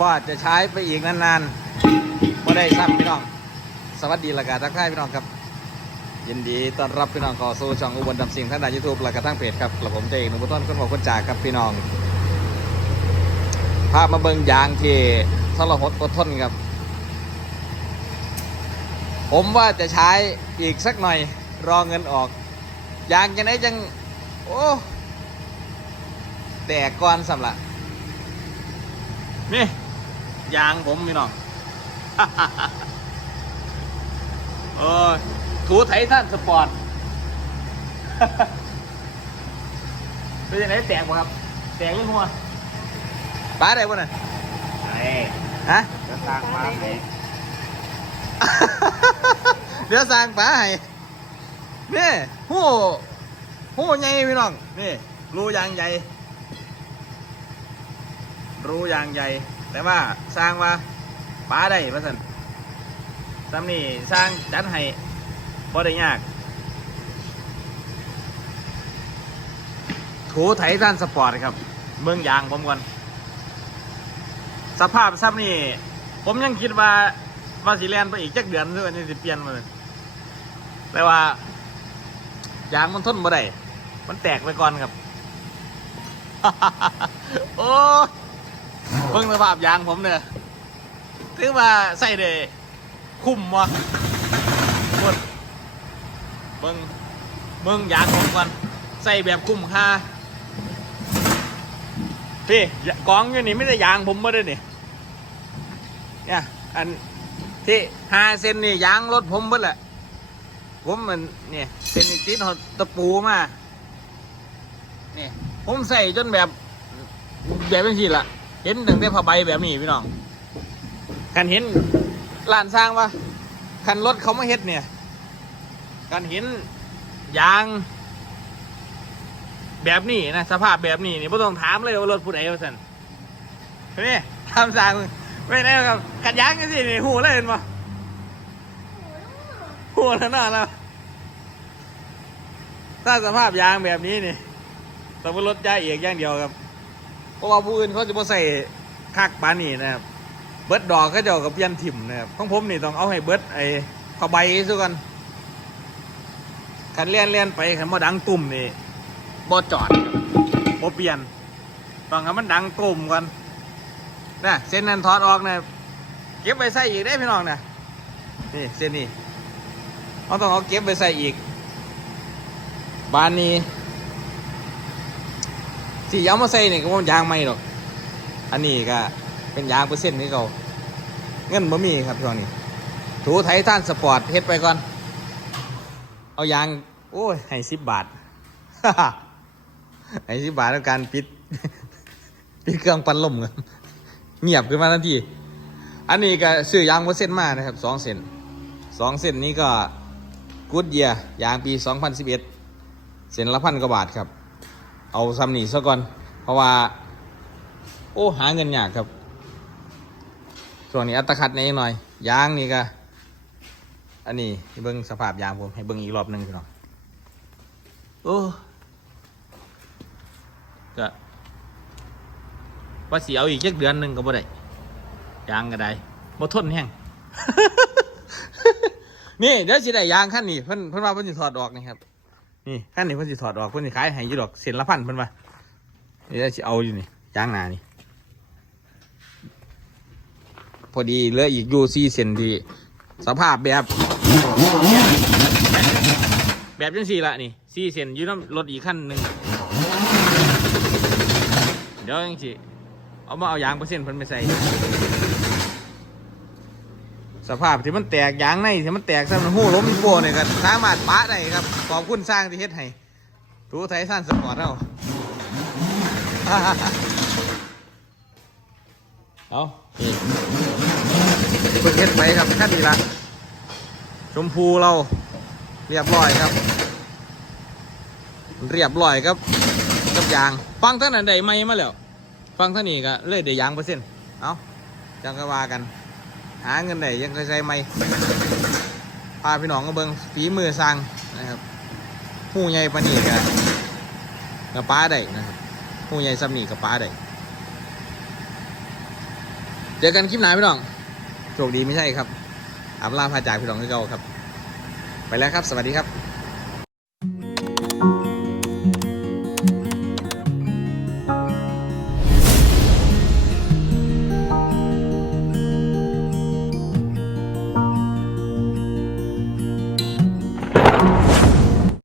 ว่าจะใช้ไปอีกนานๆไม่ได้ซ้ำพี่น้อง สวัสดีละกาทักทายพี่น้องครับ ยินดีต้อนรับพี่น้องข้าสู่ช่องอุบลดำสิงท่านใดยูทูบและกระทั่งเพจครับกระผมเจเอกหนุ่มต้นคนบอกคนจากครับพี่น้อง ภาพมาเบิ่งยางที่ทรหดอดทนครับ ผมว่าจะใช้อีกสักหน่อยรอเงินออก ยางจะไหนจัง โอ้ แตกก่อนสำละ นี่ยางผมพี่น้องเออถูไททันสปอร์ตเป็นยังไงแตกป่ะครับ แตกยังหัวป้าได้ป่ะน่ะไอ้ฮะจะสร้างมาไหนเดี๋ยวสร้างป้าให้นี่หู้หู้ใหญ่พี่น้อง นี่รูยางใหญ่ รูยางใหญ่ แต่ว่าสร้างว่าป้าได้มาสันซ้ำนี่สร้างจัดให้บ่ได้ยาก ถูไถด้านสปอร์ตครับ เมืองยางผมก่อนสภาพซ้ำนี่ผมยังคิดว่าว่าสิแลนไปอีกจักเดือนด้วยนี่สิเปลี่ยนมาเลยแต่ว่ายางมันทนบ่ได้มันแตกไปก่อนครับ โอ้ เบิ่งสภาพยางผมเนี่ยถือว่าใส่ได้คุ้มวะกดเบิ่งเบิ่งยางผมก่อนใส่แบบคุ้มค่าพี่กองอยู่นี่ไม่ได้ยางผมมาด้วยนี่เนี่ยอันที่ห้าเซนนี่ยางรถผมเบิดแหละผมมันเนี่ยเซนติดหอตะปูมาเนี่ยผมใส่จนแบบแบบเป็นี้ละ เห็นตั้งแต่ผ้าใบแบบนี้พี่น้องกันเห็นร้านสร้างว่าคันรถเขามาเฮ็ดเนี่ยกันเห็นยางแบบนี้นะสภาพแบบนี้นี่ไม่ต้องถามเลยว่ารถผู้ใดว่าสันนี่ทำสร้างไม่ได้ครับขัดยางกันสินี่หูเลยเห็นปะหูแล้วน่าแล้วถ้าสภาพยางแบบนี้นี่ต้องเป็นรถย้ายเอกอย่างเดียวครับ ราะว่าผู้อื่นเขาจะมาใส่คักปานี่นะครับเบิร์ดดอกเขาจะเอากับเพียนถิ่มนะครับของผมนี่ต้องเอาให้เบิร์ดไอ้ผ้าใบซะก่อนขันเลี่ยนเลียนไปขันมาดังตุ่มนี่บ่จอดบ่เปลี่ยนต้องให้มันดังตุ่มก่อนนะเส้นนั้นถอดออกนะเก็บไปใส่อีกได้พี่น้องนะนี่เส้นนี้เราต้องเอาเก็บไปใส่อีก บานนี้ ที่ย้ำมาใส่เนี่ยก็มันยางไม่หรอก อันนี้ก็เป็นยางเปอร์เซ็นต์ที่เขาเงินบ่มีครับช่วงนี้ ถูไททันสปอร์ตเฮ็ดไปก่อน เอายาง โอ้ย ให้สิบบาท ให้สิบบาทแล้วการปิด ปิดเครื่องปั่นลมกันเงียบขึ้นมาทันที อันนี้ก็ซื้อยางมาเส้นมานะครับสองเส้นสองเส้นนี้ก็กูดเยียยางปี 2011เส้นละพันกว่าบาทครับ เอาซัมนีซะก่อน เพราะว่า โอ้หาเงินยากครับส่วนนี้อัตคัดนี้หน่อยยางนี่ก็อันนี้เบิ้งสภาพยางผมให้เบิ้งอีกรอบหนึ่งพี่น้องโอ้ก็ว่าสีเอาอีกจักเดือนหนึ่งก็บ่ได้ยางก็ได้บ่ทนแห้งนี่เดี๋ยวสิได้ยางขั้นนี้เพิ่นเพิ่นว่าเพิ่นสิถอดออกนี่ครับ นี่ขั้นนี้เพิ่นสิถอดออกเพิ่นสิขายให้อยู่ดอกเส้นละพันเพิ่นว่านี่เดี๋ยวสิเอาอยู่นี่ยางหนานี่ พอดีเหลืออีกอยู่สี่เซนที่สภาพแบบ แบบจังสี่ละนี่สี่เซนอยู่น้ำรถอีกขั้นหนึ่งเดี๋ยวยังสิเอามาเอายางเปอร์เซ็นต์เพิ่นไปใส่ สภาพที่มันแตกยางในที่มันแตกซะมันหู้ล้มโบเนี่ยก็สามารถปะได้ครับขอบคุณสร้างที่เฮ็ดให้ทูไทยสั้นสปอร์ตเอาเอาเพิ่งเฮ็ดไปครับแค่นี้ละชมพูเราเรียบร้อยครับ เรียบร้อยครับกับยาง ฟังท่านอันใดไม่มาแล้ว ฟังท่านนี้ก็เลยได้ยางเปอร์เซ็นต์เอาจังก็ว่ากัน หาเงินได้ยังเคยใช่ไม่พาพี่น้องก็เบิงฝีมือสร้างนะครับหูใหญ่ปานีกันกับป้าได้นะครับหูใหญ่ซ้ำนี่กับป้าได้เจอกันคลิปหน้าพี่น้องโชคดีไม่ใช่ครับอัมลาพาจากพี่น้องที่เก่าครับ ไปแล้วครับ สวัสดีครับ